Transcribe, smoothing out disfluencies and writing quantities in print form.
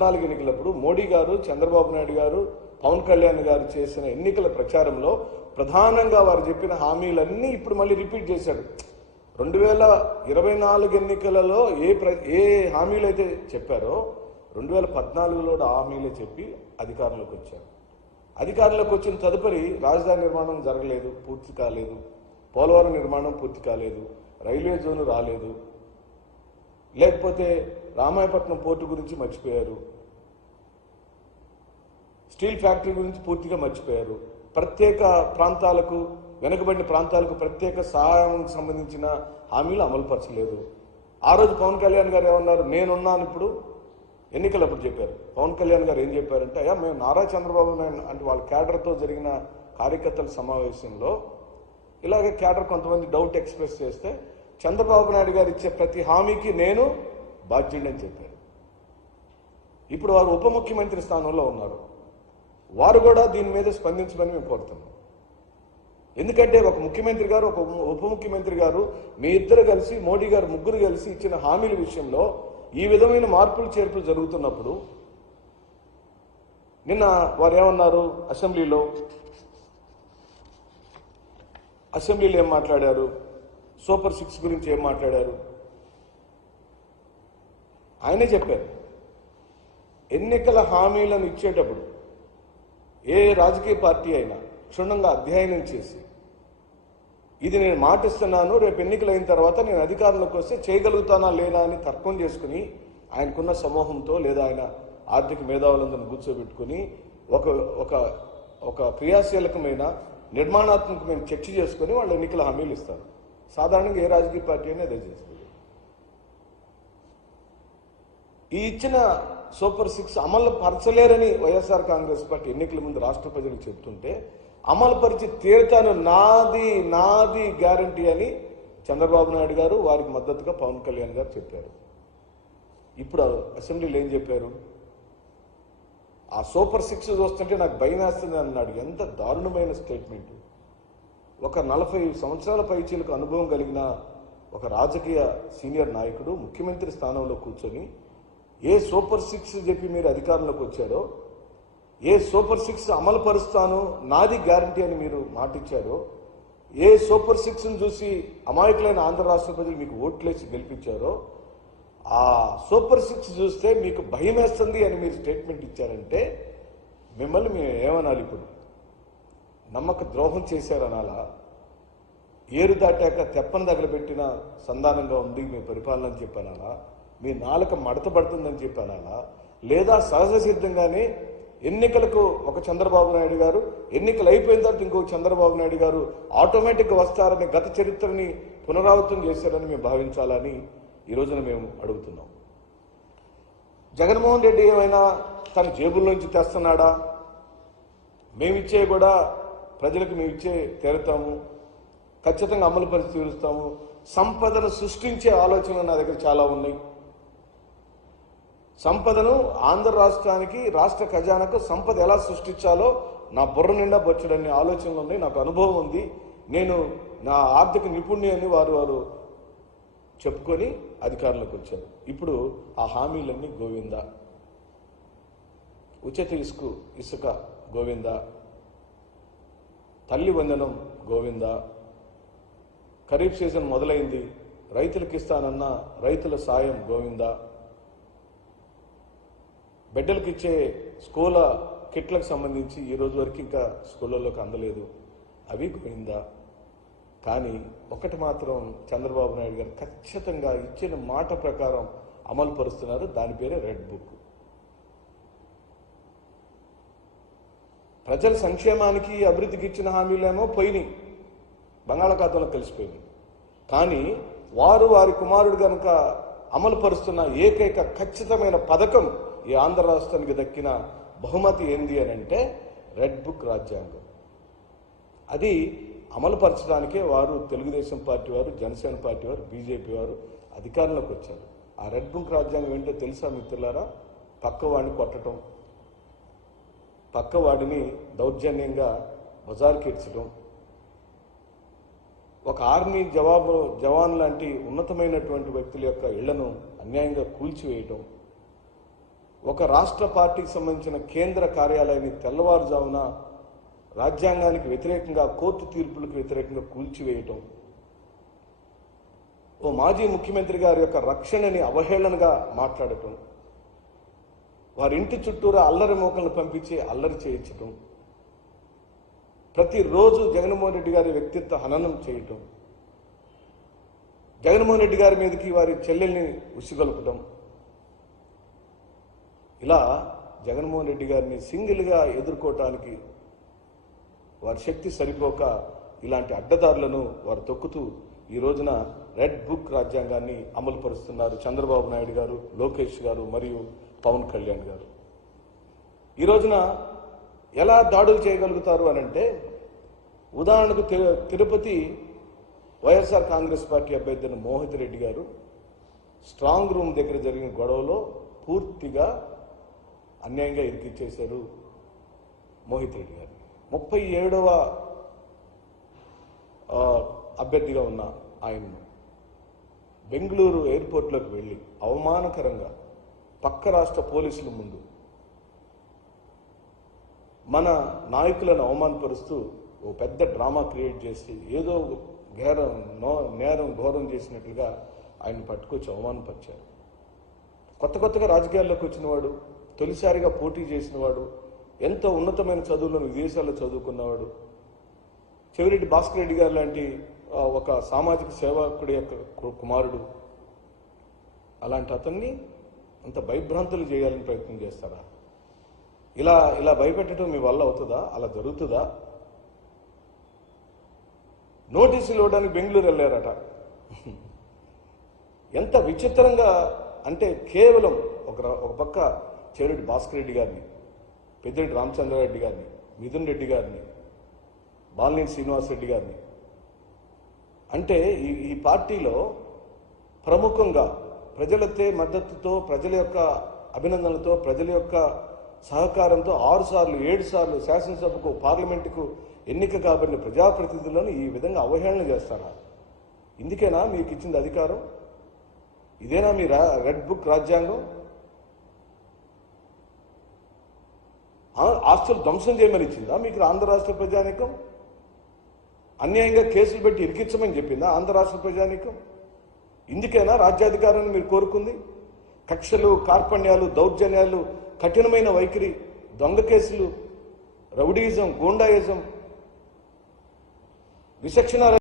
4 ఎన్నికలప్పుడు మోడీ గారు, చంద్రబాబు నాయుడు గారు, పవన్ కళ్యాణ్ గారు చేసిన ఎన్నికల ప్రచారంలో ప్రధానంగా వారు చెప్పిన హామీలన్నీ ఇప్పుడు మళ్ళీ రిపీట్ చేశాడు. 2024 ఎన్నికలలో ఏ హామీలు అయితే చెప్పారో 2014లో ఆ హామీలే చెప్పి అధికారంలోకి వచ్చారు. అధికారంలోకి వచ్చిన తదుపరి రాజధాని నిర్మాణం జరగలేదు, పూర్తి కాలేదు. పోలవరం నిర్మాణం పూర్తి కాలేదు. రైల్వే జోన్ రాలేదు. లేకపోతే రామాయపట్నం పోర్టు గురించి మర్చిపోయారు. స్టీల్ ఫ్యాక్టరీ గురించి పూర్తిగా మర్చిపోయారు. ప్రత్యేక ప్రాంతాలకు, వెనుకబడిన ప్రాంతాలకు ప్రత్యేక సహాయానికి సంబంధించిన హామీలు అమలుపరచలేదు. ఆ రోజు పవన్ కళ్యాణ్ గారు ఏమన్నారు? నేనున్నాను ఇప్పుడు. ఎన్నికలప్పుడు చెప్పారు. పవన్ కళ్యాణ్ గారు ఏం చెప్పారంటే, అయ్యా మేము నారా చంద్రబాబు నాయుడు అంటే వాళ్ళ క్యాడర్తో జరిగిన కార్యకర్తల సమావేశంలో ఇలాగే క్యాడర్ కొంతమంది డౌట్ ఎక్స్ప్రెస్ చేస్తే చంద్రబాబు నాయుడు గారు ఇచ్చే ప్రతి హామీకి నేను బాధ్యుడని చెప్పారు. ఇప్పుడు వారు ఉప ముఖ్యమంత్రి స్థానంలో ఉన్నారు. వారు కూడా దీని మీద స్పందించమని మేము కోరుతున్నాం. ఎందుకంటే ఒక ముఖ్యమంత్రి గారు, ఒక ఉప ముఖ్యమంత్రి గారు, మీ ఇద్దరు కలిసి, మోడీ గారు ముగ్గురు కలిసి ఇచ్చిన హామీల విషయంలో ఈ విధమైన మార్పులు చేర్పులు జరుగుతున్నప్పుడు నిన్న వారు ఏమన్నారు? అసెంబ్లీలో ఏం మాట్లాడారు? సూపర్ 6 గురించి ఏం మాట్లాడారు? ఆయనే చెప్పారు. ఎన్నికల హామీలను ఇచ్చేటప్పుడు ఏ రాజకీయ పార్టీ అయినా క్షుణ్ణంగా అధ్యయనం చేసి ఇది నేను మాటిస్తున్నాను, రేపు ఎన్నికలు అయిన తర్వాత నేను అధికారంలోకి వస్తే చేయగలుగుతానా లేదా అని తర్కం చేసుకుని ఆయనకున్న సమూహంతో లేదా ఆయన ఆర్థిక మేధావులందరిని కూర్చోబెట్టుకుని ఒక క్రియాశీలకమైన నిర్మాణాత్మకమైన చర్చ చేసుకుని వాళ్ళు ఎన్నికల హామీలు ఇస్తారు. సాధారణంగా ఏ రాజకీయ పార్టీ అయినా అదే చేస్తుంది. ఈ ఇచ్చిన సూపర్ 6 అమలు పరచలేరని వైఎస్ఆర్ కాంగ్రెస్ పార్టీ ఎన్నికల ముందు రాష్ట్ర ప్రజలకు చెప్తుంటే అమలు పరిచి తీరుతాను, నాది గ్యారంటీ అని చంద్రబాబు నాయుడు గారు, వారికి మద్దతుగా పవన్ కళ్యాణ్ గారు చెప్పారు. ఇప్పుడు అసెంబ్లీలో ఏం చెప్పారు? ఆ సూపర్ 6 చూస్తుంటే నాకు భయం వేస్తుంది అన్నాడు. ఎంత దారుణమైన స్టేట్మెంట్! ఒక 40 సంవత్సరాల పైచీలకు అనుభవం కలిగిన ఒక రాజకీయ సీనియర్ నాయకుడు ముఖ్యమంత్రి స్థానంలో కూర్చొని ఏ సూపర్ 6 చెప్పి మీరు అధికారంలోకి వచ్చారో, ఏ సూపర్ 6 అమలు పరుస్తాను, నాది గ్యారంటీ అని మీరు మాటిచ్చారో, ఏ సూపర్ 6ను చూసి అమాయకులైన ఆంధ్ర రాష్ట్ర ప్రజలు మీకు ఓట్లేసి గెలిపించారో, ఆ సూపర్ 6 చూస్తే మీకు భయం వేస్తుంది అని మీరు స్టేట్మెంట్ ఇచ్చారంటే మిమ్మల్ని మేము ఏమనాలి? ఇప్పుడు నమ్మక ద్రోహం చేశారనాలా? ఏరు దాటాక తెప్పను తగలబెట్టిన సంధానంగా ఉంది మీ పరిపాలన అని చెప్పానాలా? మీ నాలుక మడతపడుతుందని చెప్పానాలా? లేదా సహజ సిద్ధంగానే ఎన్నికలకు ఒక చంద్రబాబు నాయుడు గారు, ఎన్నికలు అయిపోయిన తర్వాత ఇంకొక చంద్రబాబు నాయుడు గారు ఆటోమేటిక్గా వస్తారని గత చరిత్రని పునరావృతం చేశారని మేము భావించాలని ఈ రోజున మేము అడుగుతున్నాం. జగన్మోహన్ రెడ్డి ఏమైనా తన జేబుల్లోంచి తెస్తున్నాడా? మేమిచ్చే కూడా ప్రజలకు మేమిచ్చే తీరుతాము, ఖచ్చితంగా అమలు పరిచి తీరుస్తాము. సంపదను సృష్టించే ఆలోచనలు నా దగ్గర చాలా ఉన్నాయి. సంపదను ఆంధ్ర రాష్ట్రానికి, రాష్ట్ర ఖజానాకు సంపద ఎలా సృష్టించాలో నా బుర్ర నిండా బొచ్చడన్ని ఆలోచనలు ఉన్నాయి. నాకు అనుభవం ఉంది. నేను నా ఆర్థిక నిపుణుని అని వారు చెప్పుకొని అధికారంలోకి వచ్చారు. ఇప్పుడు ఆ హామీలన్నీ గోవిందా. ఉచిత ఇసుక గోవిందా, తల్లి వందనం గోవిందా, ఖరీఫ్ సీజన్ మొదలైంది, రైతులకు ఇస్తానన్న రైతుల సాయం గోవిందా, బిడ్డలకు ఇచ్చే స్కూల్ కిట్లకు సంబంధించి ఈ రోజు వరకు ఇంకా స్కూళ్ళలోకి అందలేదు, అవి గోవిందా. కానీ ఒకటి మాత్రం చంద్రబాబు నాయుడు గారు ఖచ్చితంగా ఇచ్చిన మాట ప్రకారం అమలు పరుస్తున్నారు. దాని పేరే రెడ్ బుక్. ప్రజల సంక్షేమానికి, అభివృద్ధికి ఇచ్చిన హామీలేమో పోయినాయి, బంగాళాఖాతంలో కలిసిపోయినాయి. కానీ వారి కుమారుడు కనుక అమలు పరుస్తున్న ఏకైక ఖచ్చితమైన పథకం, ఈ ఆంధ్ర రాష్ట్రానికి దక్కిన బహుమతి ఏంది అని అంటే రెడ్ బుక్ రాజ్యాంగం. అది అమలుపరచడానికే వారు తెలుగుదేశం పార్టీ వారు, జనసేన పార్టీ వారు, బీజేపీ వారు అధికారంలోకి వచ్చారు. ఆ రెడ్ బుక్ రాజ్యాంగం ఏంటో తెలుసా మిత్రులారా? పక్కవాడిని కొట్టడం, పక్కవాడిని దౌర్జన్యంగా బజార్కి ఇడ్చడం, ఒక ఆర్మీ జవాన్ లాంటి ఉన్నతమైనటువంటి వ్యక్తుల యొక్క ఇళ్లను అన్యాయంగా కూల్చివేయటం, ఒక రాష్ట్ర పార్టీకి సంబంధించిన కేంద్ర కార్యాలయాన్ని తెల్లవారుజామున రాజ్యాంగానికి వ్యతిరేకంగా, కోర్టు తీర్పులకు వ్యతిరేకంగా కూల్చివేయటం, ఓ మాజీ ముఖ్యమంత్రి గారి యొక్క రక్షణని అవహేళనగా మాట్లాడటం, వారి ఇంటి చుట్టూరా అల్లరి మోకలను పంపించి అల్లరి చేయించటం, ప్రతిరోజు జగన్మోహన్ రెడ్డి గారి వ్యక్తిత్వ హననం చేయటం, జగన్మోహన్ రెడ్డి గారి మీదకి వారి చెల్లెల్ని ఉసిగొల్పటం, ఇలా జగన్మోహన్ రెడ్డి గారిని సింగిల్గా ఎదుర్కోవటానికి వారి శక్తి సరిపోక ఇలాంటి అడ్డదారులను వారు తొక్కుతూ ఈ రోజున రెడ్ బుక్ రాజ్యాంగాన్ని అమలు పరుస్తున్నారు చంద్రబాబు నాయుడు గారు, లోకేష్ గారు మరియు పవన్ కళ్యాణ్ గారు. ఈ రోజున ఎలా దాడులు చేయగలుగుతారు అనంటే, ఉదాహరణకు తిరుపతి వైఎస్ఆర్ కాంగ్రెస్ పార్టీ అభ్యర్థి మోహిత్ రెడ్డి గారు స్ట్రాంగ్ రూమ్ దగ్గర జరిగిన గొడవలో పూర్తిగా అన్యాయంగా ఇరికిచ్చేశారు మోహిత్ రెడ్డి గారు. 37వ అభ్యర్థిగా ఉన్న ఆయన్ను బెంగళూరు ఎయిర్పోర్ట్లోకి వెళ్ళి అవమానకరంగా పక్క రాష్ట్ర పోలీసుల ముందు మన నాయకులను అవమానపరుస్తూ ఓ పెద్ద డ్రామా క్రియేట్ చేసి ఏదో నేరం ఘోరం చేసినట్లుగా ఆయన్ని పట్టుకొచ్చి అవమానపరిచారు. కొత్తగా రాజకీయాల్లోకి వచ్చినవాడు, తొలిసారిగా పోటీ చేసినవాడు, ఎంతో ఉన్నతమైన చదువులను విదేశాల్లో చదువుకున్నవాడు, చెవిరెడ్డి భాస్కర్ రెడ్డి గారు లాంటి ఒక సామాజిక సేవకుడి యొక్క కుమారుడు, అలాంటి అతన్ని అంత భయభ్రాంతులు చేయాలని ప్రయత్నం చేస్తారా? ఇలా భయపెట్టడం మీ వల్ల అవుతుందా? అలా జరుగుతుందా? నోటీసులు ఇవ్వడానికి బెంగళూరు వెళ్ళారట. ఎంత విచిత్రంగా అంటే, కేవలం ఒక పక్క చెవిరెడ్డి భాస్కర్ రెడ్డి గారిని, పెద్దిరెడ్డి రామచంద్రారెడ్డి గారిని, మిథున్ రెడ్డి గారిని, బాలినేని శ్రీనివాసరెడ్డి గారిని, అంటే ఈ పార్టీలో ప్రముఖంగా ప్రజలతో మద్దతుతో, ప్రజల యొక్క అభినందనలతో, ప్రజల యొక్క సహకారంతో 6 సార్లు 7 సార్లు శాసనసభకు, పార్లమెంటుకు ఎన్నిక కాబడిన ప్రజాప్రతినిధులను ఈ విధంగా అవహేళన చేస్తారా? ఇందుకేనా మీకు ఇచ్చింది అధికారం? ఇదేనా మీ రెడ్ బుక్ రాజ్యాంగం? ఆస్తులు ధ్వంసం చేయమని ఇచ్చిందా మీకు ఆంధ్ర రాష్ట్ర ప్రజానీకం? అన్యాయంగా కేసులు పెట్టి ఇరికించమని చెప్పిందా ఆంధ్ర రాష్ట్ర ప్రజానీకం? ఇందుకేనా రాజ్యాధికారాన్ని మీరు కోరుకుంది? కక్షలు, కార్పణ్యాలు, దౌర్జన్యాలు, కఠినమైన వైఖరి, దొంగ కేసులు, రౌడీయిజం, గూండాయిజం, విచక్షణ